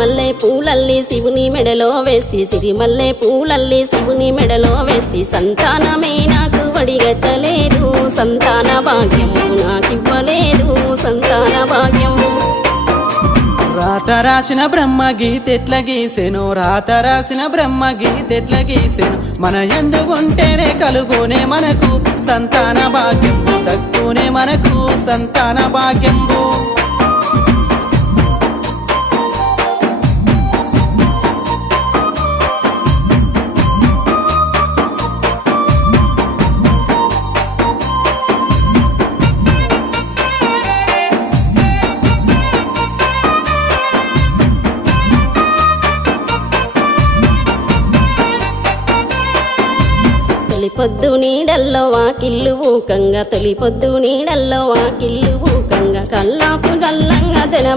సిరిమల్లె పూలల్లి శివుని మెడలో వేస్తి సిరిమల్లె పూలల్లి శివుని మెడలో వేస్తి సంతానమే నాకు వడిగట్టలేదు సంతాన భాగ్యము నాకివ్వలేదు సంతాన భాగ్యము రాత రాసిన బ్రహ్మ గీతెట్ల గీసెను రాత రాసిన బ్రహ్మ గీతెట్ల గీసెను మన యందు ఉంటేనే కలుగునే మనకు సంతాన భాగ్యంబు దక్కునే మనకు సంతాన భాగ్యంబు తొలిపొద్దు నీడల్లో వాకిళ్ళు ఊకంగా తొలిపొద్దు నీడల్లో వాకిళ్ళు ఊకంగా కల్లాపు జల్లంగా జన